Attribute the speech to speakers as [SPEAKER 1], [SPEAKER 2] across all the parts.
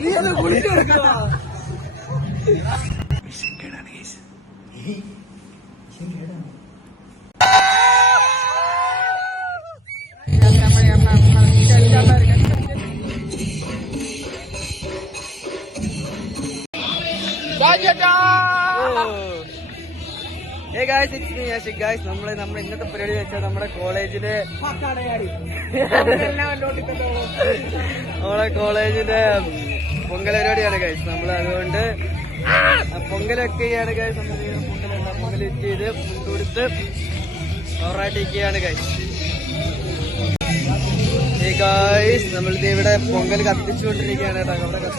[SPEAKER 1] നീ അത് കുളിച്ചു
[SPEAKER 2] guys it's me Ashik guys നമ്മൾ നമ്മുടെ ഇന്നത്തെ പരിപാടി വെച്ചാൽ നമ്മുടെ കോളേജിലെ നമ്മളെ കോളേജിന്റെ പൊങ്കൽ പരിപാടിയാണ് ഗായ്സ് നമ്മൾ അതുകൊണ്ട് പൊങ്കലൊക്കെ ആണ് ഗൈസ് നമ്മൾ പൊങ്കലെല്ലാം പൊങ്കൽ ചെയ്ത് കൊടുത്ത് ഓറായിട്ടിരിക്കുകയാണ് ഗായ്സ് ഈ ഗായ്സ് നമ്മളിത് ഇവിടെ പൊങ്കൽ കത്തിച്ചുകൊണ്ടിരിക്കുകയാണ് കേട്ടോ. അവിടെ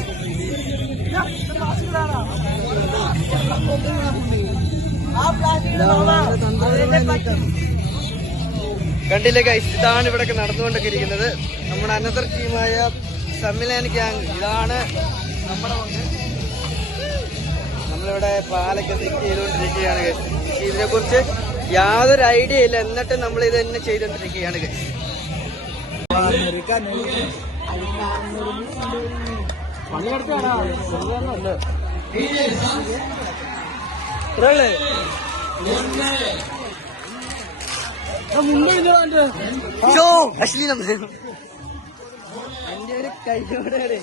[SPEAKER 2] കണ്ടില്ലേ ഗൈസ് ഇതാണ് ഇവിടെ നടന്നുകൊണ്ടൊക്കെ ഇരിക്കുന്നത്. നമ്മുടെ അനന്തർ ടീമായ സമ്മിലാൻ ഗ്യാങ് ഇതാണ് നമ്മുടെ. നമ്മളിവിടെ പാലൊക്കെ സെറ്റ് ചെയ്തുകൊണ്ടിരിക്കുകയാണ് ഗൈസ് ഇതിനെ കുറിച്ച് യാതൊരു ഐഡിയ ഇല്ല. എന്നിട്ട് നമ്മൾ ഇത് തന്നെ ചെയ്തുകൊണ്ടിരിക്കുകയാണ് ഗൈസ് അശ്ലീലം എന്റെ ഒരു കൈയോടെ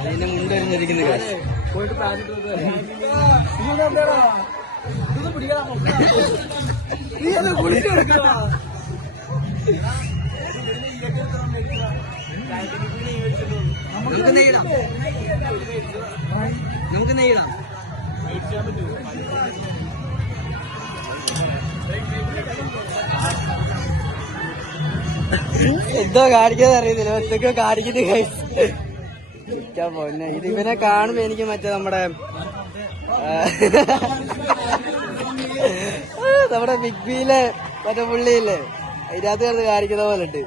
[SPEAKER 2] അതിന്റെ മുണ്ട് എറിഞ്ഞിരിക്കുന്നു guys.
[SPEAKER 1] പോയിട്ട് നീ അത് കുളിച്ചു കൊടുക്കണോ
[SPEAKER 2] നമുക്ക് നെയ്യണം നമുക്ക് നെയ്യണം എന്തോ കാണിക്കാൻ അറിയത്തില്ല. ഒറ്റക്കോ കാണിക്കുന്നത് പിന്നെ. ഇത് ഇവനെ കാണുമ്പോ എനിക്ക് മറ്റേ നമ്മുടെ നമ്മടെ നമ്മുടെ ബിഗ് ബിയിലെ മറ്റേ പുള്ളിയില്ലേ? അതിനകത്ത് കിടന്ന് കാണിക്കുന്ന പോലെ ഉണ്ട്.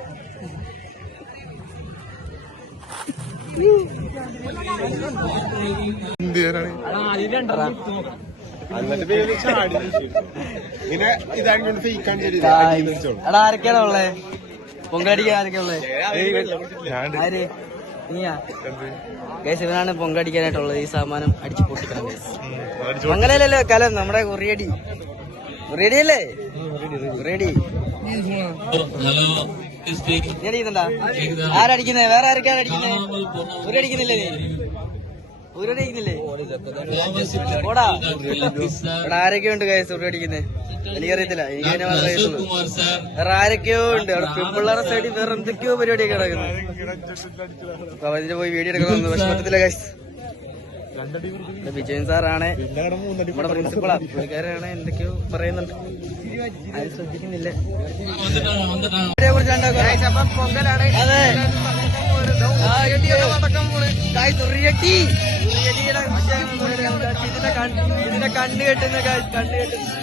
[SPEAKER 2] എടാ ആരൊക്കെയാണോ ഉള്ളേ? പൊങ്കടിക്കാൻ ആരൊക്കെയാ ഉള്ളേ? നീയാ? ഗൈസ് ഇവനാണ് പൊങ്കടിക്കാനായിട്ടുള്ളത്. ഈ സാമാനം അടിച്ചു പൊട്ടിക്കണം ഗൈസ്. മംഗലല്ലോ കലം നമ്മുടെ കുറിയടി. കുറിയടി അല്ലേ കുറിയടി. നീ അടിക്കുന്നുണ്ടാ വേറെ ആരൊക്കെയാണ് അടിക്കുന്നേ? ഒരു അടിക്കുന്നില്ലേ നീ? ഒരു അടിക്കുന്നില്ലേ ഓടാ ഇവിടെ ആരൊക്കെയോ ഉണ്ട് ഗൈസ് ഒരു അടിക്കുന്നേ? എനിക്കറിയത്തില്ല. എനിക്ക് മാത്രമേ വേറെ ആരൊക്കെയോ ഉണ്ട്. അവിടെ പെൺപിള്ളേരുടെ സൈഡിൽ വേറെ എന്തൊക്കെയോ പരിപാടിയൊക്കെ നടക്കുന്നത് അപ്പൊ അതിന് പോയി വീഡിയോ എടുക്കണം വിഷമത്തില്ല ഗൈസ് വിജയൻ സാറാണ്. നമ്മുടെ പ്രിൻസിപ്പളാ. പുള്ളിക്കാരാണ് എന്തൊക്കെയോ പറയുന്നുണ്ട്. ആരും ശ്രദ്ധിക്കുന്നില്ല. ഇതിന്റെ കണ്ണ് കെട്ടുന്ന കണ്ണ് കെട്ടുന്ന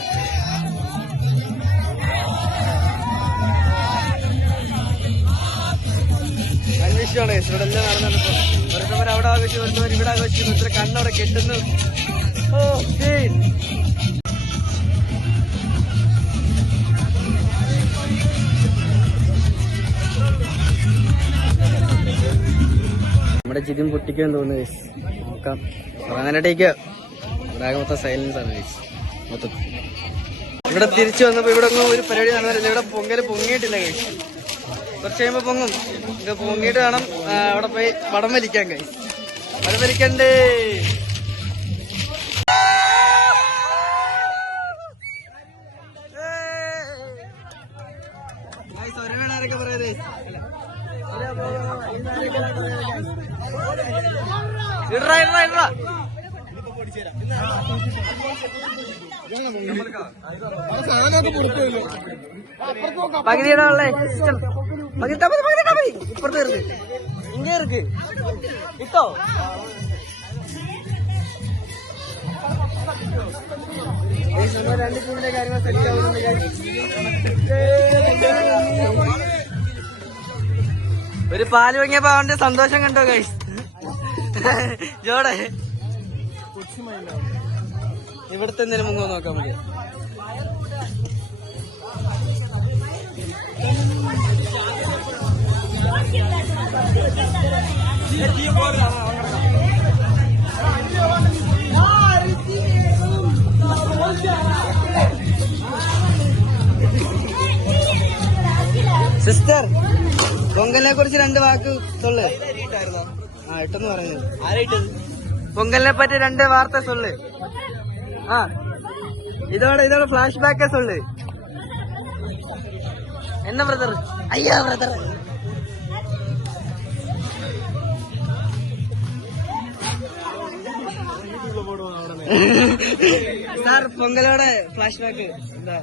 [SPEAKER 2] അന്വേഷിച്ചാണ് ഇവിടെ എല്ലാം നടന്നിട്ട് വരുന്നവർ അവിടെ ആഘോഷിച്ചു വരുന്നവർ ഇവിടെ ആഘോഷിച്ചു ഇത്ര കണ്ണവിടെ കെട്ടുന്നു. ഓ നമ്മുടെ ചിതിൻ പൊട്ടിക്കാൻ തോന്നുന്നു guys. നോക്കാം. അങ്ങനെട്ടേക്ക് ഇവിടെ മൊത്തം സൈലൻസ് ആണ് guys. മൊത്തം. ഇവിടെ തിരിച്ചു വന്നപ്പോ ഇവിടെ ഒന്നും ഒരു പരിപാടി നടന്നില്ല. ഇവിടെ പൊങ്കൽ പൊങ്ങിയിട്ടില്ല guys. കുറച്ച് കഴിയുമ്പോ പൊങ്ങും. ഇത് പൊങ്ങിയിട്ട് വേണം അവിടെ പോയി വടം വലിക്കാൻ കൈ വടം വലിക്കണ്ടേ? ഇടറാ ഇടറാ ഇടറാ. പകുതിയുടെ ഉള്ളേ മതി ഇട്ടാ മതി മതി ഇട്ടാ മതി. ഇപ്പുറത്ത് കയറി ഇങ്ങനെ ഒരു പാൽ വാങ്ങിയപ്പോ അവന്റെ സന്തോഷം കണ്ടോ കൈ ജോടെ. ഇവിടുത്തെ എന്തെങ്കിലും മുങ്ങോ നോക്കാൻ മതി സിസ്റ്റർ പൊങ്കലിനെ കുറിച്ച് രണ്ട് വാക്ക് തൊള്ളു ആ ഇട്ടെന്ന് പറഞ്ഞു പൊങ്കലിനെ പറ്റി രണ്ട് വാർത്ത സൊള്ളു ആ ഇതോടെ ഇതോടെ ഫ്ലാഷ് ബാക്കേ സൊള്ളു എന്നാ ബ്രദർ അയ്യാ ബ്രദർ സാർ പൊങ്കലോടെ ഫ്ലാഷ് ബാക്ക് എന്താ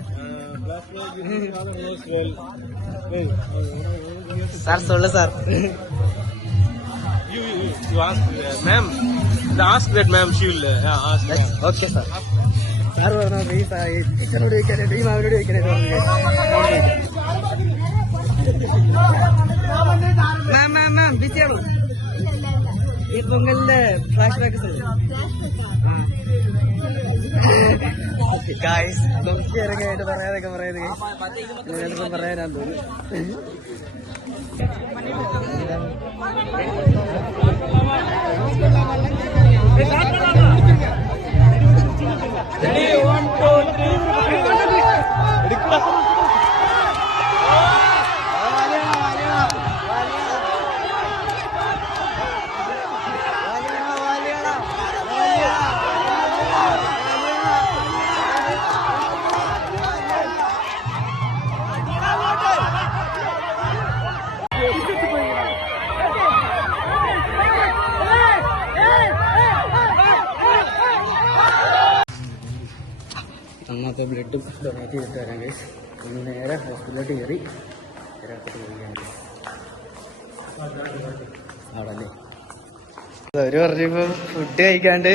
[SPEAKER 2] sir സൊല്ല sir
[SPEAKER 3] You, you, you ask, uh, ma'am. Ask that, ma'am. She'll uh, yeah, ask.
[SPEAKER 2] Yes. Okay, sir. Sir പറഞ്ഞോ പ്ലീസ് ഇച്ചനോട് ചോദിക്കാനായിട്ട് ഈ മാവിനോട് ചോദിക്കാനായിട്ട് മാം മാം മാം ബിസിയാണ് ഈ പൊങ്കലിന്റെ ഫ്ലാഷ് ബാക്ക് ഗായ്സ് നമുക്ക് ഇറങ്ങായിട്ട് പറയാതൊക്കെ പറയുന്നത് ഞാനിപ്പം പറയാനാന്ന് തോന്നുന്നു അന്നത്തെ ബ്ലഡും ഡൊണേറ്റ് ചെയ്തിട്ട് വരാം ഗൈസ് ഇന്ന് നേരെ ഹോസ്പിറ്റലിലോട്ട് കയറി ഒരാൾക്കോട്ട് പോവുകയാണ് ആണല്ലേ? അവർ പറഞ്ഞപ്പോ ഫുഡ് കഴിക്കാണ്ട്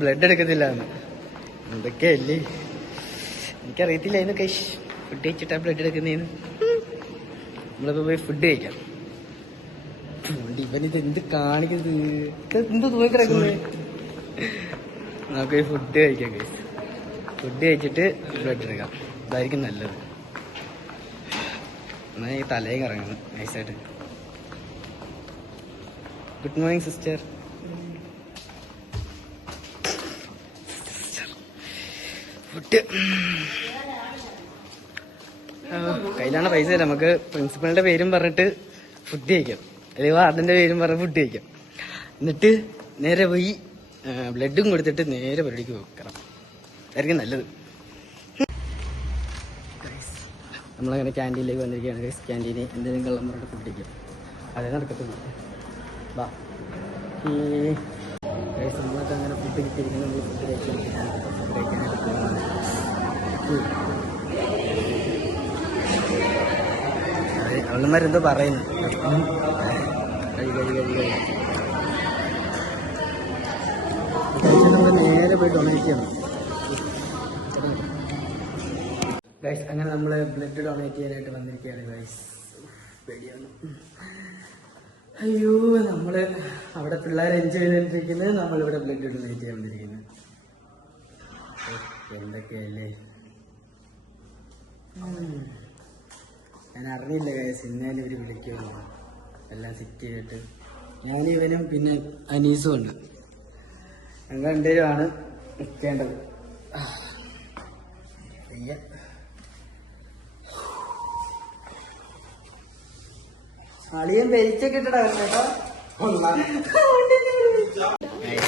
[SPEAKER 2] ബ്ലഡ് എടുക്കത്തില്ല എന്തൊക്കെയല്ലേ? എനിക്കറിയത്തില്ല അതിന് കൈ ഫുഡ് കഴിച്ചിട്ടാ ബ്ലഡ് എടുക്കുന്നതെന്ന് നമ്മളിപ്പോ പോയി ഫുഡ് കഴിക്കാം. ഇവനിത് എന്ത് കാണിക്കുന്നത്? എന്ത് തൂങ്ങി കിടക്കുന്നത് നമുക്ക് ഫുഡ് കഴിക്കാം കഴിച്ച് ഫുഡ് കഴിച്ചിട്ട് ബ്ലഡ് എടുക്കാം. ഇതായിരിക്കും നല്ലത്. എന്നാൽ ഈ തലയും കറങ്ങുന്നു നൈസായിട്ട് ഗുഡ് മോർണിംഗ് സിസ്റ്റർ ഫുഡ് കയ്യിലാണ് പൈസ നമുക്ക് പ്രിൻസിപ്പളിന്റെ പേരും പറഞ്ഞിട്ട് ഫുഡ് കഴിക്കാം. അല്ലെങ്കിൽ വാർഡന്റെ പേരും പറഞ്ഞ് ഫുഡ് കഴിക്കാം. എന്നിട്ട് നേരെ പോയി ബ്ലഡും കൊടുത്തിട്ട് നേരെ പരിപാടിക്ക് വെക്കണം അതായിരിക്കും നല്ലത്. നമ്മളങ്ങനെ ക്യാന്റീനിലേക്ക് വന്നിരിക്കുകയാണ്. ഗൈസ് ക്യാന്റീനിൽ എന്തെങ്കിലും കള്ളം പറഞ്ഞിട്ട് ഫുഡ് അതേ നടക്കത്തുള്ളൂ. വാ. ഈ ഗൈസ് നമ്മളൊക്കെ അങ്ങനെ ഫുഡ് കിട്ടിയിരിക്കുന്നത് നമ്മൾ ഫുഡ് കഴിക്കാൻ ഫുഡ് കഴിക്കാനായിട്ട് പോകുന്നതാണ് ഉം. പറയുന്നു. കഴി കഴി കഴി കഴി കഴിച്ചാൽ നമ്മൾ നേരെ പോയി ഡൊണേറ്റ് ചെയ്യണം. ഗൈസ് അങ്ങനെ നമ്മൾ ബ്ലഡ് ഡൊണേറ്റ് ചെയ്യാനായിട്ട് വന്നിരിക്കുകയാണ് ഗൈസ് പേടിയാണ്. അയ്യോ നമ്മൾ അവിടെ പിള്ളേർ എൻജോയ് നമ്മൾ നമ്മളിവിടെ ബ്ലഡ് ഡൊണേറ്റ് ചെയ്യാൻ വന്നിരിക്കുന്നത് എന്തൊക്കെയല്ലേ. ഞാൻ അറിഞ്ഞില്ല ഗൈസ് ഇന്നലെ ഇവർ വിളിക്കുമല്ലോ എല്ലാം സെറ്റ് ചെയ്തിട്ട്. ഞാനിവനും പിന്നെ അനീസും ഉണ്ട്. ഞങ്ങൾ രണ്ടുപേരുമാണ് നിൽക്കേണ്ടത്. വയ്യ. അളിയൻ വലിച്ചൊക്കെ ഇട്ടടാ കേട്ടോ Guys,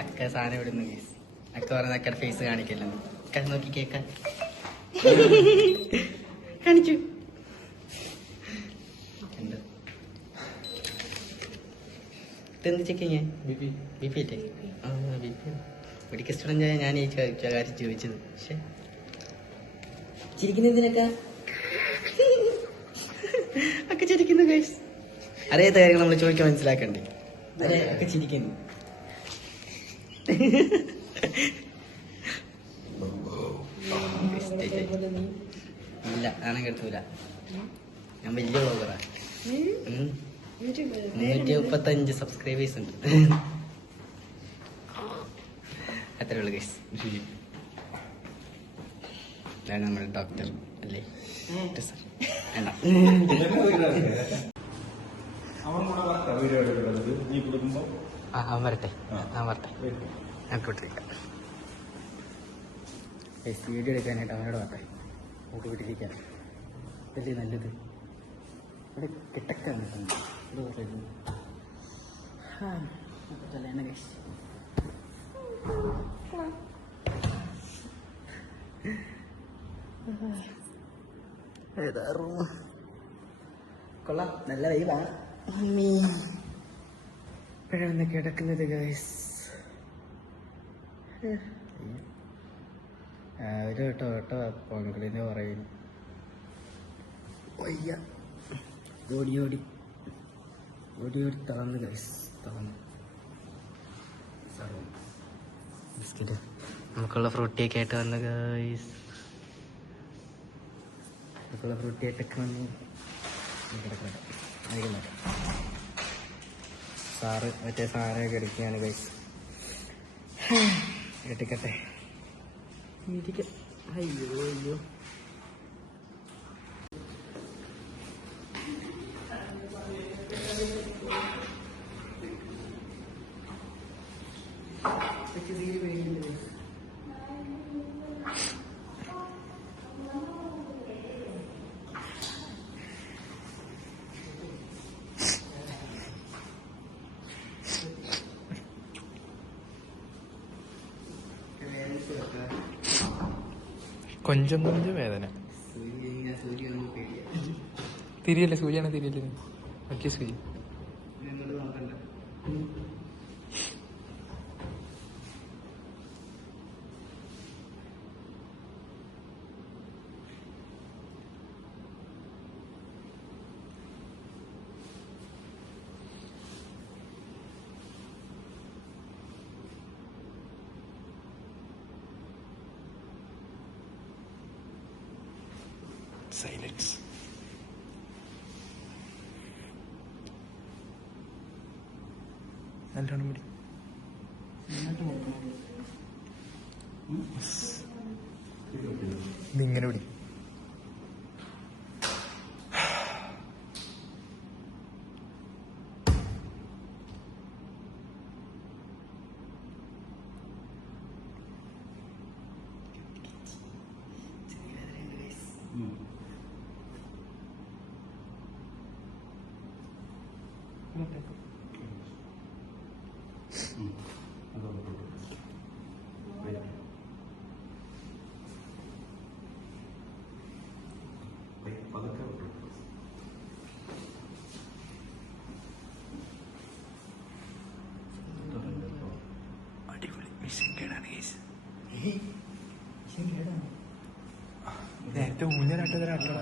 [SPEAKER 2] അക്ക സാധനം ഇവിടുന്ന് ഗൈസ് അക്ക പറഞ്ഞ അക്കട ഫേസ് കാണിക്കല്ലോ? അക്ക നോക്കി കേക്ക. കാണിച്ചു. ഇതെന്ത് ചെക്കിങ് ബിപി. ബിപി അല്ലേ? ആ ബിപി മെഡിക്കൽ സ്റ്റുഡന്റ് ഞാൻ ഈ കാര്യം ചോദിച്ചത്. പക്ഷെ ചിരിക്കുന്നതിനൊക്കെ? ഒക്കെ ഗൈസ് അറിയാത്ത കാര്യങ്ങൾ നമ്മൾ ചോദിക്കാൻ മനസ്സിലാക്കണ്ടേ? അതെ. ഒക്കെ ചിരിക്കുന്നു. ഇല്ല ആണെ കിട്ടൂല ഞാൻ വലിയ ബ്ലോഗറാ നൂറ്റി മുപ്പത്തഞ്ച് സബ്സ്ക്രൈബേഴ്സ് ഉണ്ട്. അത്രേ ഉള്ളു ഗൈസ് നമ്മുടെ ഡോക്ടർ അല്ലേ? ഡോക്ടർ സാർ വേണ്ട
[SPEAKER 4] വീഡിയോ എടുക്കുന്നത് നീ കൊടുക്കുമ്പോ
[SPEAKER 2] ആ. അവൻ വരട്ടെ. ഞാൻ വരട്ടെ ഞാൻ വിട്ടിരിക്കാം വീഡിയോ എടുക്കാനായിട്ട് അവനോട് വരട്ടെ നമുക്ക് വിട്ടിരിക്കാം വലിയ നല്ലത്? ഇവിടെ കിട്ടക്കാണ് ഇത് പറയുന്നത് ആ തലേന്ന് കഴിച്ചു. ഏതാ റൂം കൊള്ളാം. നല്ല വൈബാണ് അമ്മീ. ഇപ്പോഴാണ് കിടക്കുന്നത് ഗൈസ് ഒരു കേട്ടോ കേട്ടോ പൊങ്കളിന് പറയുന്നു വയ്യ. ഓടി ഓടി. ഓടി ഓടി തളർന്ന് ഗൈസ് തളർന്നു. ബിസ്ക്കറ്റ്. നമുക്കുള്ള ഫ്രൂട്ടിയൊക്കെ ആയിട്ട് വന്നു ഗൈസ് നമുക്കുള്ള ഫ്രൂട്ടിയായിട്ടൊക്കെ വന്നു കിടക്കട്ടെ ആയിക്കോട്ടെ സാറ് മറ്റേ സാധനമൊക്കെ എടുക്കുകയാണ് ഗൈസ് എടുക്കട്ടെ. ഇരിക്ക അയ്യോ അയ്യോ.
[SPEAKER 5] കൊഞ്ചം കൊഞ്ചം വേദന. തിരിയല്ലേ? സൂചിയാണ് തിരിയല്ലേ ഓക്കെ സൂചി സൈലൻസ് നല്ലോണം പിടി. ഇങ്ങനെ പിടി. അടിപൊളി. മിഷൻ കേടാണ് കേസ്. നേരത്തെ ഊഞ്ഞലാട്ടതരാട്ടടാ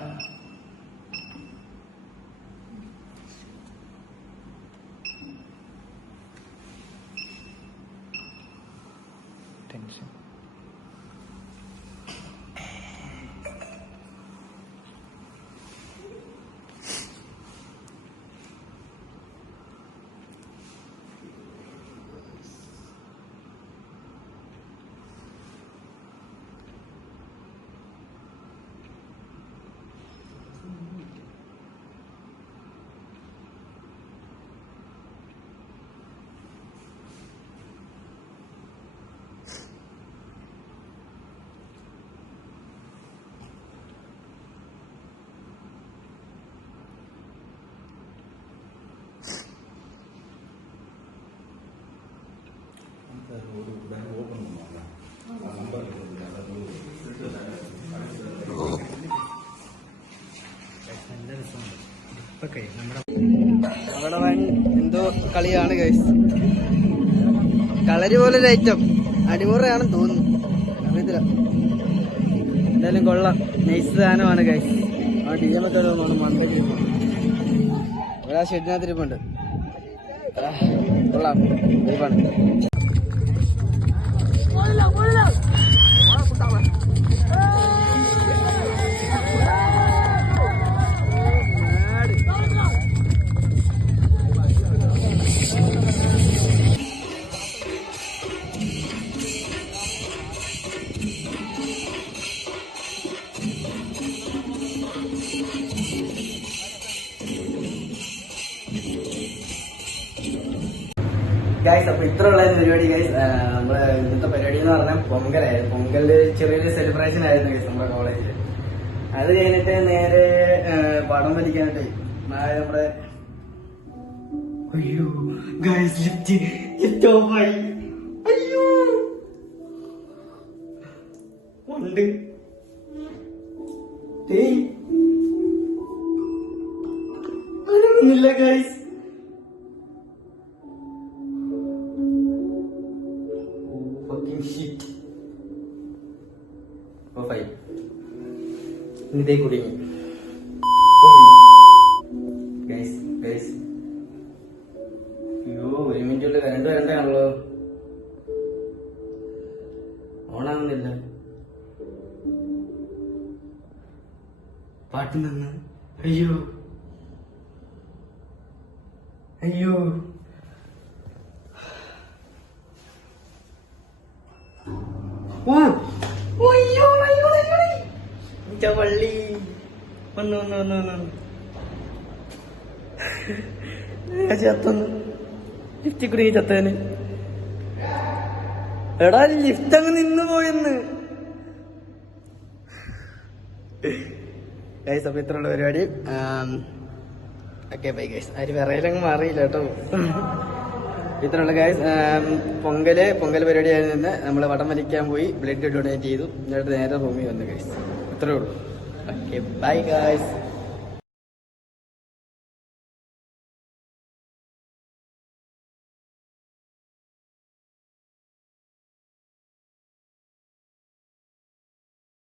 [SPEAKER 2] അവിടെ വൻ എന്തോ കളിയാണ് ഗൈസ് കളരി പോലൊരു ഐറ്റം അടിമുറയാണെന്ന് തോന്നുന്നു. അറിയത്തില്ല. എന്തായാലും കൊള്ളാം. നൈസ് സാധനമാണ് ഗൈസ് ആ ഡി എം എത്തോളം മണ്ടയ്ക്ക് ഒരാ ഷെഡിനകത്തിരിപ്പുണ്ട് ആ, കൊള്ളാം. വൈബാണ് ഗൈസ് അപ്പൊ ഇത്ര ഉള്ള പരിപാടി ഗൈസ് നമ്മുടെ ഇന്നത്തെ പരിപാടി എന്ന് പറഞ്ഞാൽ പൊങ്കലായിരുന്നു പൊങ്കലിൽ ചെറിയൊരു സെലിബ്രേഷൻ ആയിരുന്നു ഗൈസ് നമ്മുടെ കോളേജിൽ അത് കഴിഞ്ഞിട്ട് നേരെ പടം വലിക്കാനായിട്ട് നമ്മുടെ അയ്യോ ഗൈസ് അയ്യോ. ഉണ്ട്. ഗൈസ് കുടുങ്ങി ഗൈസ് അയ്യോ ഒരു മിനിറ്റ് കരണ്ട് വേണ്ടാണല്ലോ ഓണാവുന്നില്ല. പാട്ട് നിന്ന്. അയ്യോ. അയ്യോ വാ അയ്യോ അയ്യോ അയ്യോ ഇന്റെ വള്ളി ഒന്നു ഒന്നു ഒന്നു വന്നു ലിഫ്റ്റ് കൂടി ചത്തേന് എടാ ലിഫ്റ്റ് അങ്ങ് നിന്ന് പോയെന്ന് ഗൈസ് അപ്പൊ ഇത്രയുള്ള പരിപാടി ഓക്കെ ബൈ ഗൈസ് ആര് വിറയിലങ്ങ് മാറിയില്ല കേട്ടോ. ഇത്രയുള്ള ഗൈസ് പൊങ്കൽ പൊങ്കൽ പരിപാടിയായിരുന്നു നമ്മൾ വടം വലിക്കാൻ പോയി. ബ്ലഡ് ഡൊണേറ്റ് ചെയ്തു. എന്നിട്ട് നേരെ റൂമിൽ വന്നു ഗൈസ് ഇത്രേ ഉള്ളൂ ഓക്കെ ബൈ ഗൈസ്